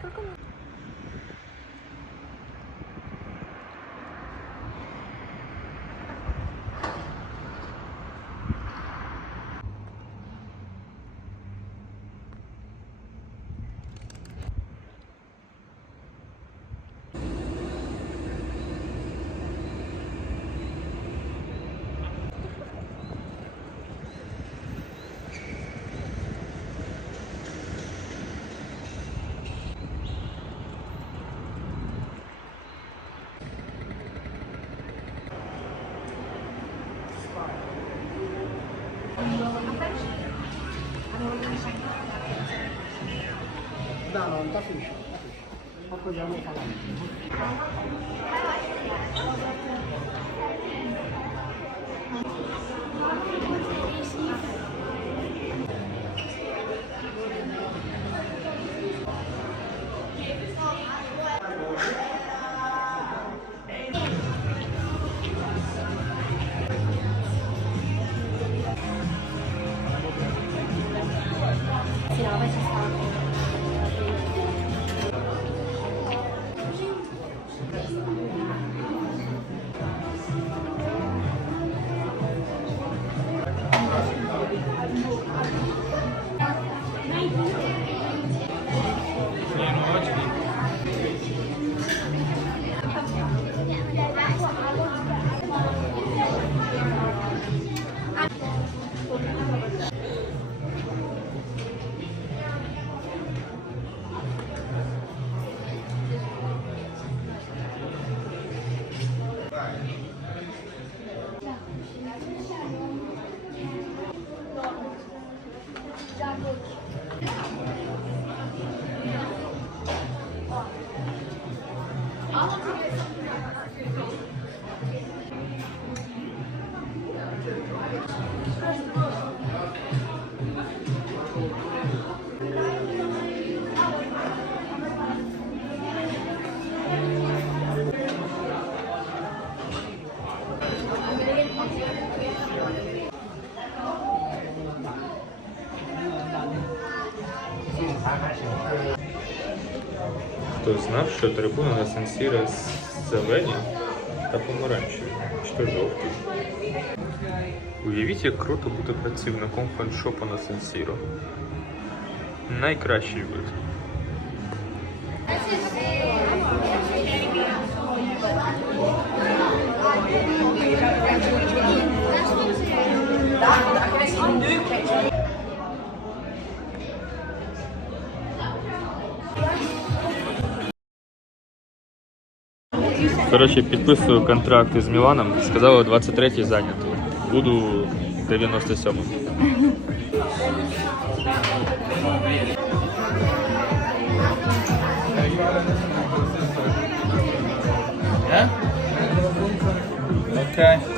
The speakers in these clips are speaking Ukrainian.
조금 Sampai jauh, kalau. Хто знав, що трибуна на Сенсіро зелені та помаранчеві, що жовті. Уявіть, як круто бути працівником фаншопу на Сенсіро. Найкращий вид. Коротше, підписую контракт із Міланом. Сказали 23-й зайнятий. Буду 97-м. Okay.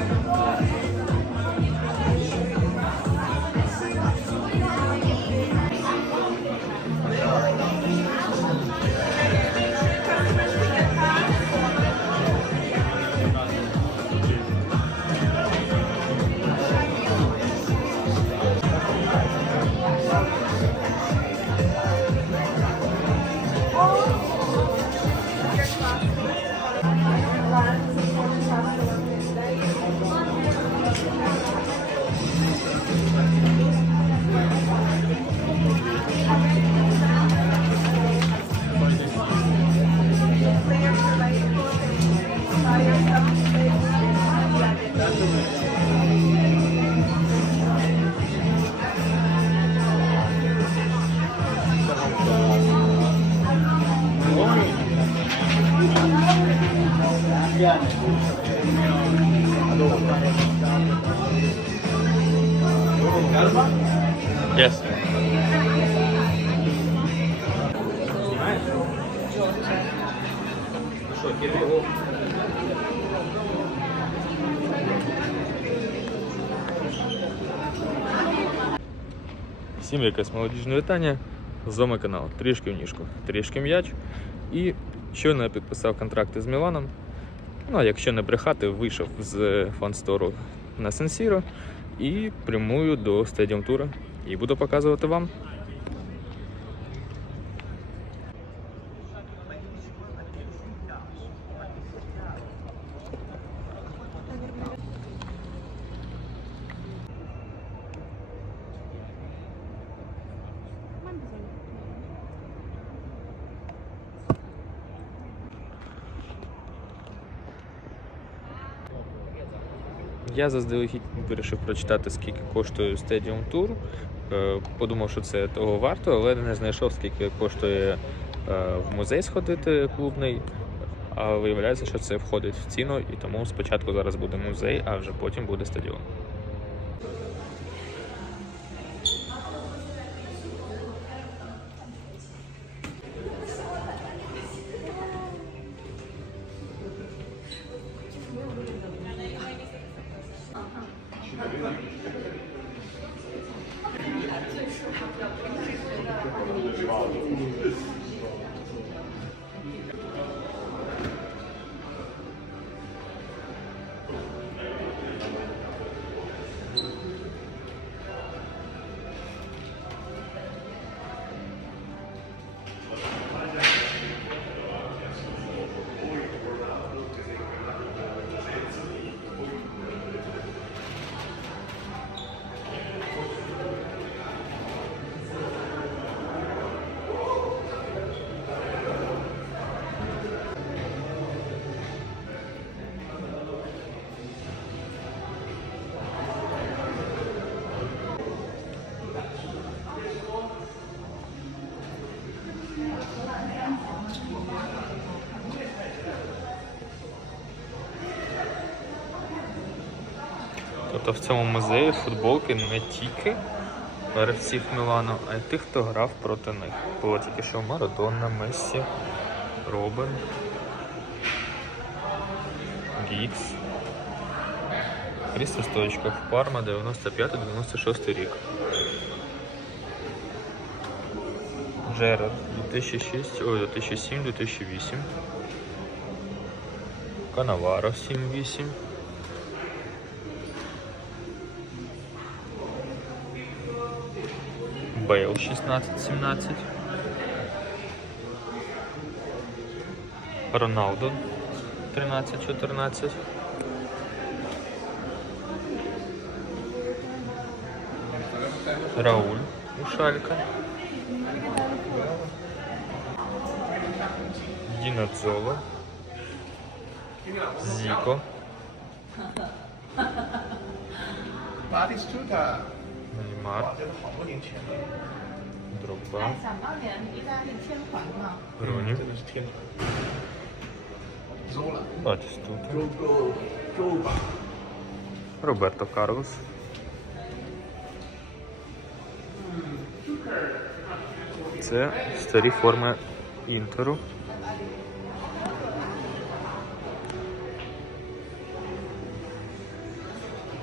Всім якесь молодіжне вітання. З вами канал Трішки в ніжку, трішки м'яч. І щойно я підписав контракти з Міланом. Ну, а якщо не брехати, вийшов з фан-стору на Сенсіро і прямую до стадіум тура. І буду показувати вам. Я заздалегідь вирішив прочитати, скільки коштує Stadium Tour. Е, Подумав, що це того варто, але не знайшов, скільки коштує е, в музей сходити клубний. А виявляється, що це входить в ціну, і тому спочатку зараз буде музей, а вже потім буде стадіон. Jesus. В цьому музеї футболки не тільки гравців Мілану, а й тих, хто грав проти них. Було тільки що Марадона, Мессі, Робин, Гікс. Крісто Стоїчков, Парма, 95-96 рік. Джерард 2006, ой, 2007-2008. Канаваро 7-8. Бейл 16-17. Роналдо 13-14. Рауль Ушалька. Динацова. Зико. Батистута. Неймар, Дрогба, Брони. тут. Роберто Карлос. Це старі форми інтеру.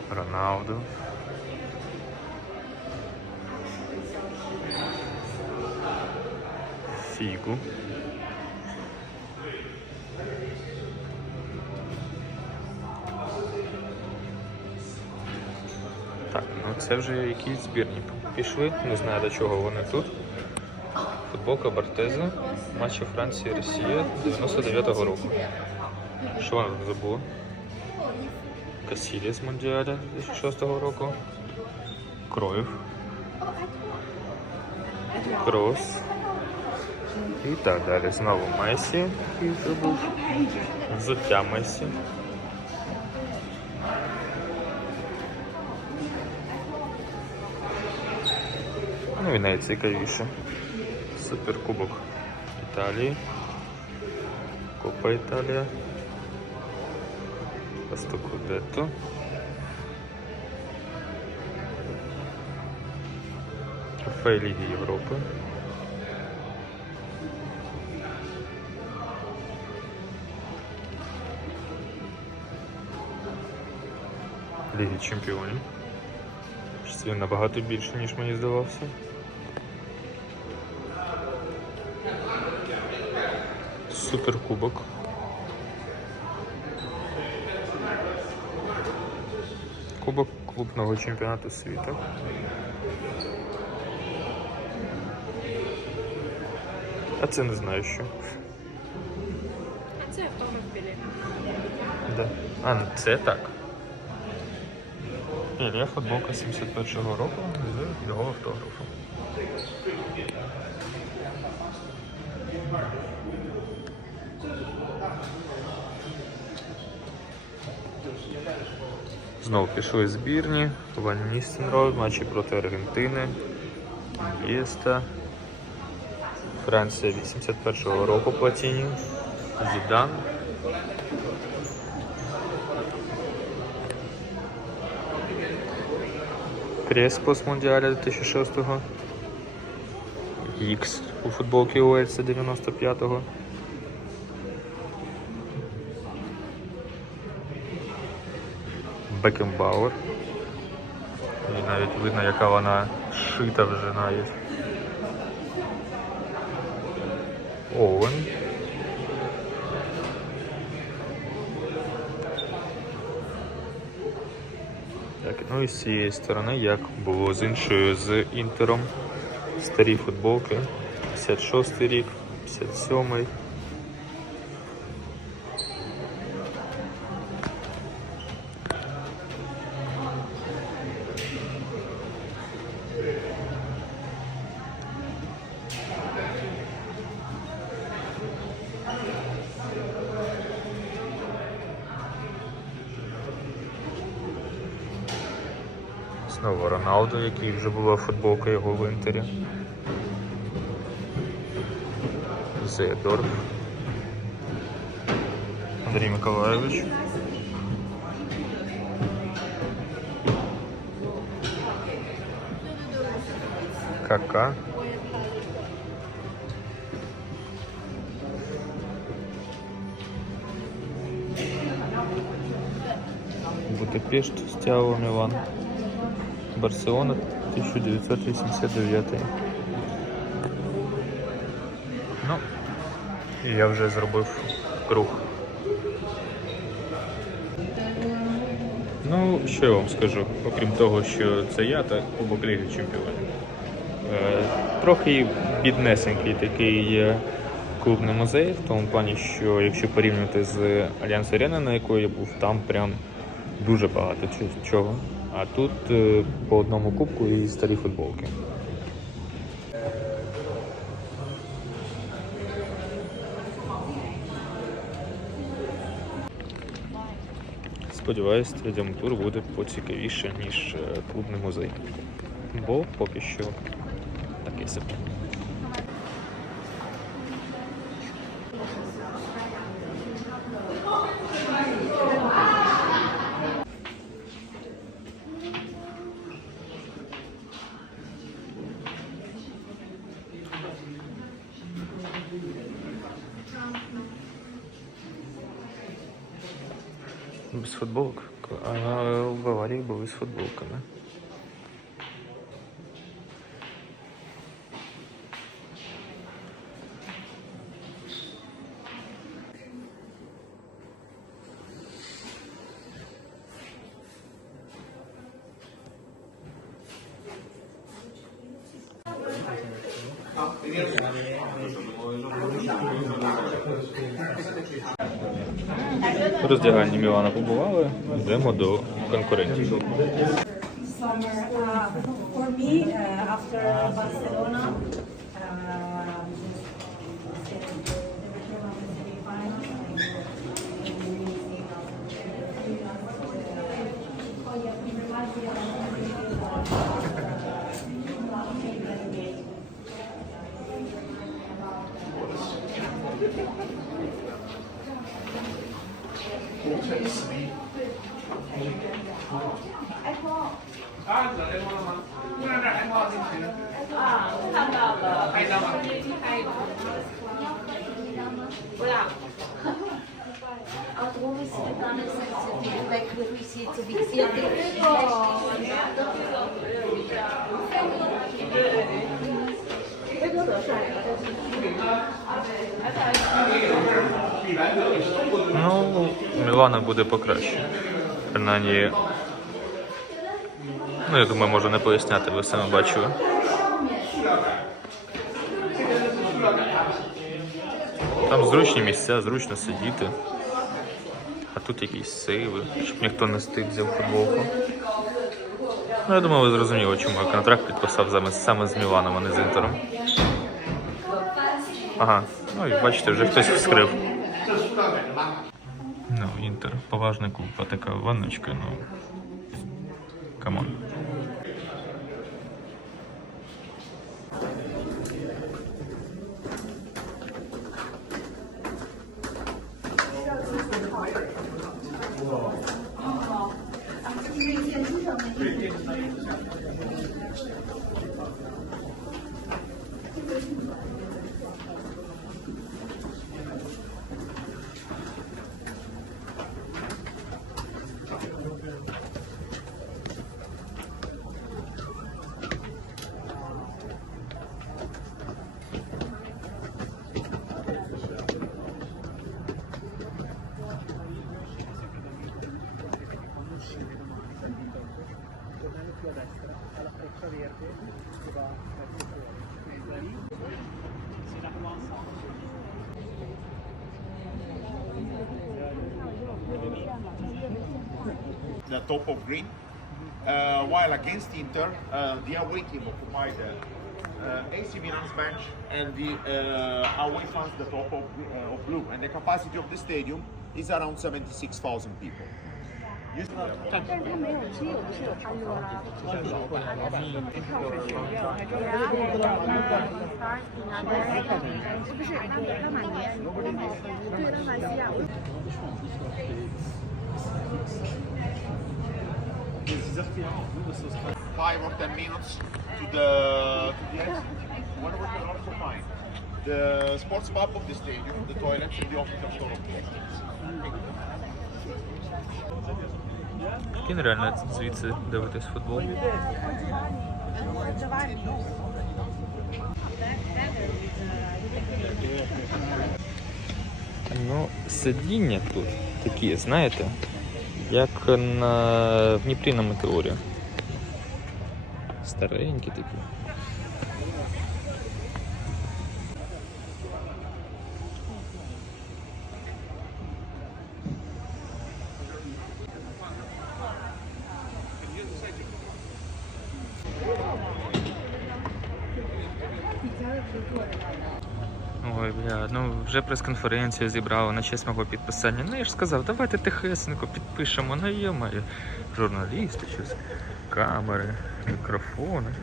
Роналду. Фігу. Так, ну це вже якісь збірні пішли. Не знаю до чого вони тут. Футболка Бартеза, матчі Франції Росія 99-го року. Що вона тут забула? Касілі з Мондіаля 2006 року. Кроїв. Крос. І так далі. Знову Месі. Взуття Месі. Ну і найцікавіше. Суперкубок Італії. Копа Італія. Пастокудетто. Трофей Ліги Європи. Ліги Чемпіонів. Це набагато більше, ніж мені здавався. Суперкубок. Кубок клубного чемпіонату світу. А це не знаю що. А це автограф білі. Да. А, ну це так. Ілля футболка 71-го року з його автографом. Знову пішли збірні. Ван Ністенрой, матчі проти Аргентини. Єста. Франція 81-го року Платіні. Зідан. Креспо з Мундіаля 2006-го. Ікс у футболці Уельса 95-го. Бекенбауер. І навіть видно, яка вона шита вже навіть. Оуен. Так, ну і з цієї сторони, як було з іншою, з інтером. Старі футболки. 56 рік, 57 Знову Роналду, який вже була футболка його в інтері. Зедорф. Андрій Миколайович. Кака. Будапешт, Стяо, Милан. Барселона 1989. Ну, і я вже зробив круг. Ну, що я вам скажу, окрім того, що це я та Кубок Ліги Чемпіонів. Е, трохи біднесенький такий е, клубний музей, в тому плані, що якщо порівнювати з Альянс Арена, на якої я був, там прям дуже багато чого. А тут е, по одному кубку і старі футболки. Сподіваюсь, третьому тур буде поцікавіше, ніж е, клубний музей. Бо поки що таке себе. Без футболок. А в Баварії були з футболками. В роздяганні Мілана побували, йдемо до конкурентів. Thank Uh, Ну, Мілана буде покраще. Принаймні, ну я думаю, можу не поясняти, ви самі бачили. Там зручні місця, зручно сидіти. А тут якісь сейви, щоб ніхто не стик взяв футболку. Ну, я думаю, ви зрозуміли, чому я контракт підписав саме з Міланом, а не з Інтером. Ага, ну і бачите, вже хтось вскрив. Ну, Інтер, поважний клуб, а така ванночка, ну. Камон. The top of green. Uh, while against Inter, uh, the away team occupied the uh, AC Milan's bench and the uh, away fans the top of, uh, of blue. And the capacity of the stadium is around 76,000 people. Five or ten minutes to the to the end. What we can also find the sports pub of the stadium, the toilets, and the office of Toronto. Генерально звідси дивитись футбол. Ну, сидіння тут такі, знаєте, як на в Дніпрі на метеорі. Старенькі такі. Ой, бля, ну вже прес-конференцію зібрали на честь мого підписання. Ну я ж сказав, давайте тихесенько підпишемо. Ну йомаю. Журналісти, щось, камери, мікрофони.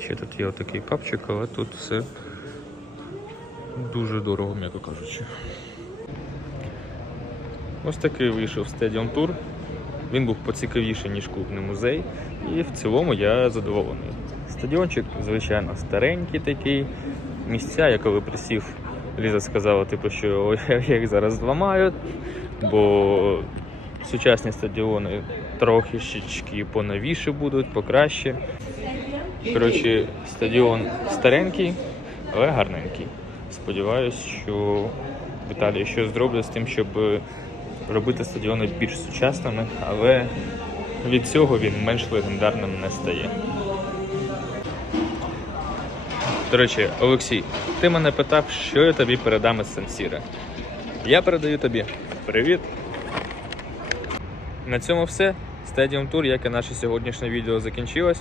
Ще тут є отакий папчик, але тут все дуже дорого, м'яко кажучи. Ось такий вийшов стадіон тур. Він був поцікавіший, ніж клубний музей, і в цілому я задоволений. Стадіончик, звичайно, старенький такий. Місця, я коли присів, Ліза сказала, типу, що я їх зараз зламаю, бо сучасні стадіони трохи щічки поновіші будуть, покраще. Коротше, стадіон старенький, але гарненький. Сподіваюсь, що в щось зроблять з тим, щоб робити стадіони більш сучасними, але від цього він менш легендарним не стає. До речі, Олексій, ти мене питав, що я тобі передам із Сансіра. Я передаю тобі привіт. На цьому все. Стадіум тур, як і наше сьогоднішнє відео закінчилось.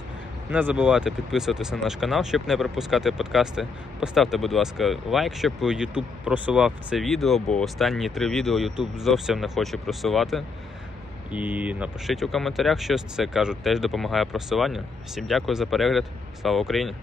Не забувайте підписуватися на наш канал, щоб не пропускати подкасти. Поставте, будь ласка, лайк, щоб YouTube просував це відео, бо останні три відео YouTube зовсім не хоче просувати. І напишіть у коментарях щось, це кажуть, теж допомагає просуванню. Всім дякую за перегляд. Слава Україні!